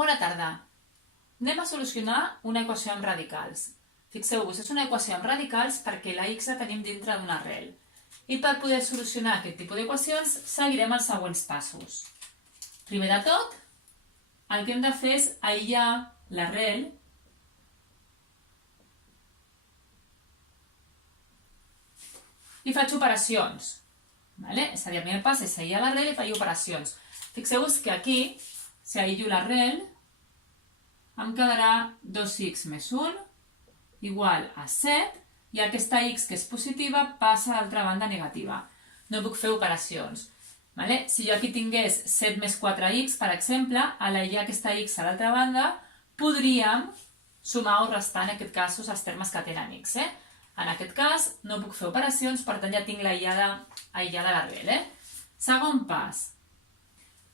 Bona tarda. Anem a solucionar una equació amb radicals. Fixeu-vos, és una equació amb radicals perquè la x la tenim dintre d'una arrel. I per poder solucionar aquest tipus d'equacions seguirem els següents passos. Primer de tot, el que hem de fer és aïllar l'arrel i faig operacions. És a dir, el primer pas és aïllar l'arrel i faig operacions. Fixeu-vos que aquí, si aïllo l'arrel, em quedarà 2x més 1 igual a 7 i aquesta x que és positiva passa a l'altra banda negativa. No puc fer operacions. Si jo aquí tingués 7 més 4x, per exemple, a l'aïllar aquesta x a l'altra banda, podríem sumar o restar, en aquest cas, els termes que tenen x. En aquest cas, no puc fer operacions, per tant ja tinc aïllada l'arrel. Segon pas.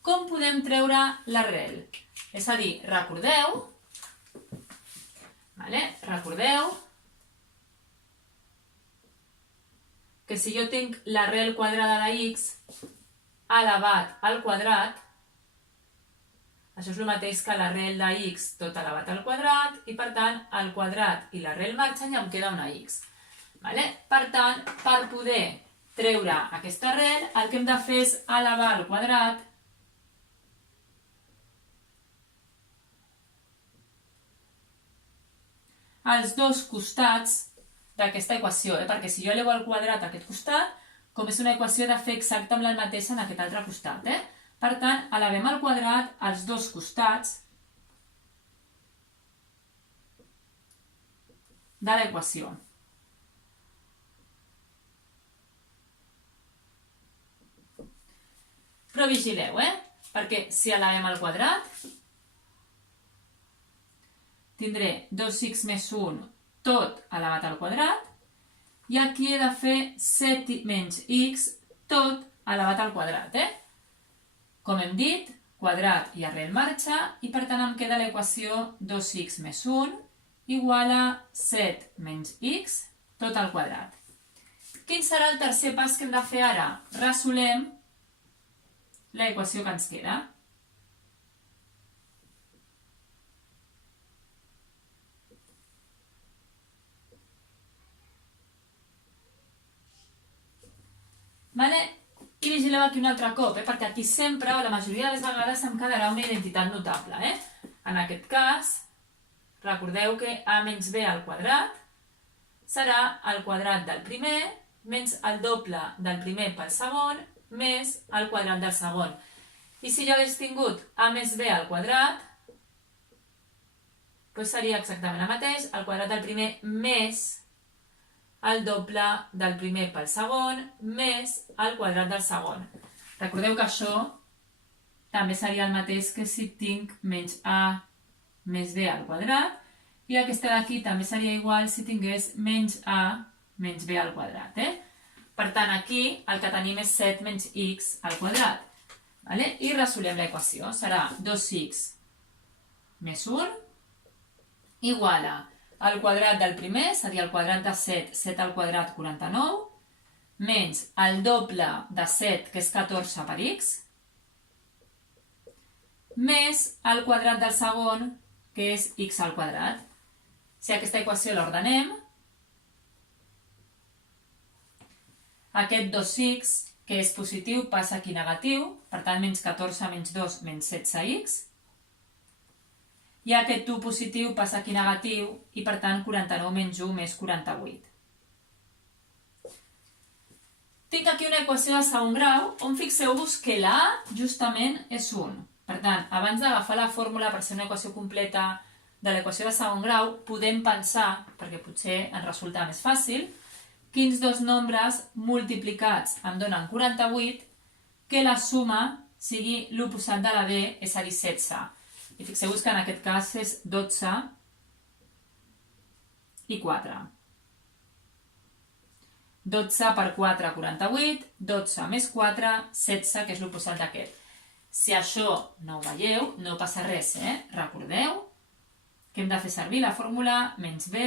Com podem treure l'arrel? És a dir, recordeu que si jo tinc l'arrel quadrada de x elevat al quadrat, això és el mateix que l'arrel de x tot elevat al quadrat, i per tant el quadrat i l'arrel marxen i em queda una x. Per tant, per poder treure aquesta arrel, el que hem de fer és elevar al quadrat els dos costats d'aquesta equació, perquè si jo elevo al quadrat a aquest costat, com és una equació, he de fer exactament el mateix en aquest altre costat. Per tant, elevem al quadrat els dos costats de l'equació. Però vigileu, perquè si elevem al quadrat, tindré 2x més 1 tot elevat al quadrat i aquí he de fer 7 menys x tot elevat al quadrat. Com hem dit, quadrat i arrel marxa i per tant em queda l'equació 2x més 1 igual a 7 menys x tot al quadrat. Quin serà el tercer pas que hem de fer ara? Resolem l'equació que ens queda. I vigileu aquí un altre cop, perquè aquí sempre, o la majoria de les vegades, em quedarà una identitat notable. En aquest cas, recordeu que a menys b al quadrat serà el quadrat del primer menys el doble del primer pel segon més el quadrat del segon. I si jo hagués tingut a més b al quadrat, doncs seria exactament el mateix, el quadrat del primer més el doble del primer pel segon més el quadrat del segon. Recordeu que això també seria el mateix que si tinc menys a més b al quadrat i aquesta d'aquí també seria igual si tingués menys a menys b al quadrat. Per tant, aquí el que tenim és 7 menys x al quadrat. I resolem l'equació. Serà 2x més 1 igual a el quadrat del primer, seria el quadrat de 7, 7 al quadrat, 49, menys el doble de 7, que és 14 per x, més el quadrat del segon, que és x al quadrat. Si aquesta equació l'ordenem, aquest 2x, que és positiu, passa aquí negatiu, per tant, menys 14 menys 2 menys 16x, i aquest 1 positiu passa aquí negatiu i per tant 49 menys 1 més 48. Tinc aquí una equació de segon grau on fixeu-vos que la a justament és 1. Per tant, abans d'agafar la fórmula per ser una equació completa de l'equació de segon grau, podem pensar, perquè potser ens resulta més fàcil, quins dos nombres multiplicats em donen 48 que la suma sigui l'oposat de la b, és a dir, 16. I fixeu-vos que en aquest cas és 12 i 4. 12 per 4, 48, 12 més 4, 16, que és l'oposat d'aquest. Si això no ho veieu, no passa res, Recordeu que hem de fer servir la fórmula menys b,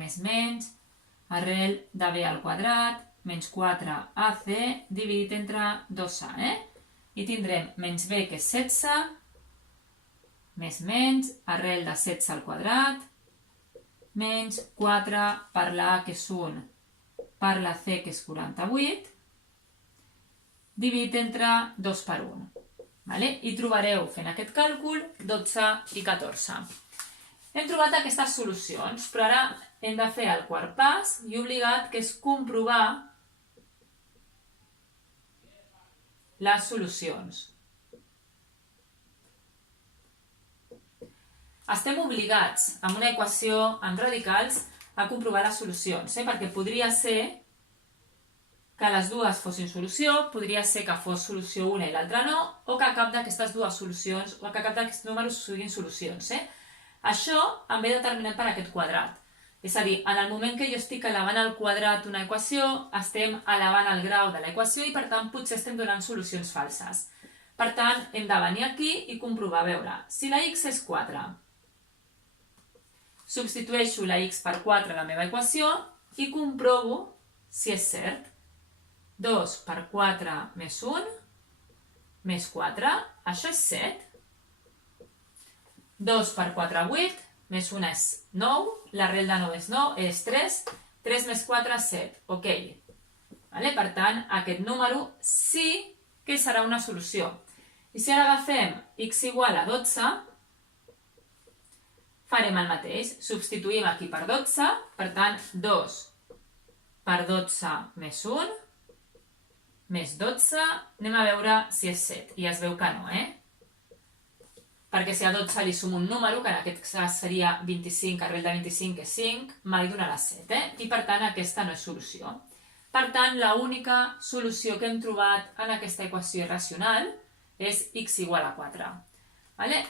més menys, arrel de b al quadrat, menys 4ac, dividit entre 2a, I tindrem menys b, que és 16, més menys, arrel de 16 al quadrat, menys 4 per la A, que és 1, per la C, que és 48, dividit entre 2 per 1. Vale? I trobareu, fent aquest càlcul, 12 i 14. Hem trobat aquestes solucions, però ara hem de fer el quart pas i obligat, que és comprovar les solucions. Estem obligats, amb una equació amb radicals, a comprovar les solucions, perquè podria ser que les dues fossin solució, podria ser que fos solució una i l'altra no, o que cap d'aquestes dues solucions, o que cap d'aquests números siguin solucions. Això em ve determinat per aquest quadrat. És a dir, en el moment que jo estic elevant al quadrat una equació, estem elevant el grau de l'equació i, per tant, potser estem donant solucions falses. Per tant, hem de venir aquí i comprovar, a veure, si la x és 4, substitueixo la x per 4 a la meva equació i comprovo si és cert. 2 per 4 més 1, més 4, això és 7. 2 per 4, 8, més 1 és 9, l'arrel de 9 és 9, és 3, 3 més 4, 7, ok. Per tant, aquest número sí que serà una solució. I si ara agafem x igual a 12, farem el mateix, substituïm aquí per 12, per tant, 2 per 12 més 1, més 12, anem a veure si és 7, i es veu que no, perquè si a 12 li sumo un número, que en aquest cas seria 25, arrel de 25, que és 5, mai donarà 7, i per tant aquesta no és solució. Per tant, l'única solució que hem trobat en aquesta equació irracional és x igual a 4.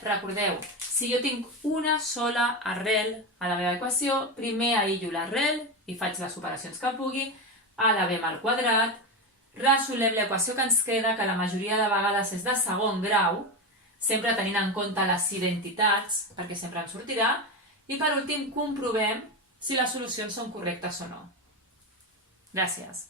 Recordeu, si jo tinc una sola arrel a la meva equació, primer aïllo l'arrel i faig les operacions que pugui, elevem al quadrat, resolem l'equació que ens queda, que la majoria de vegades és de segon grau, sempre tenint en compte les identitats, perquè sempre en sortirà, i per últim comprovem si les solucions són correctes o no. Gràcies.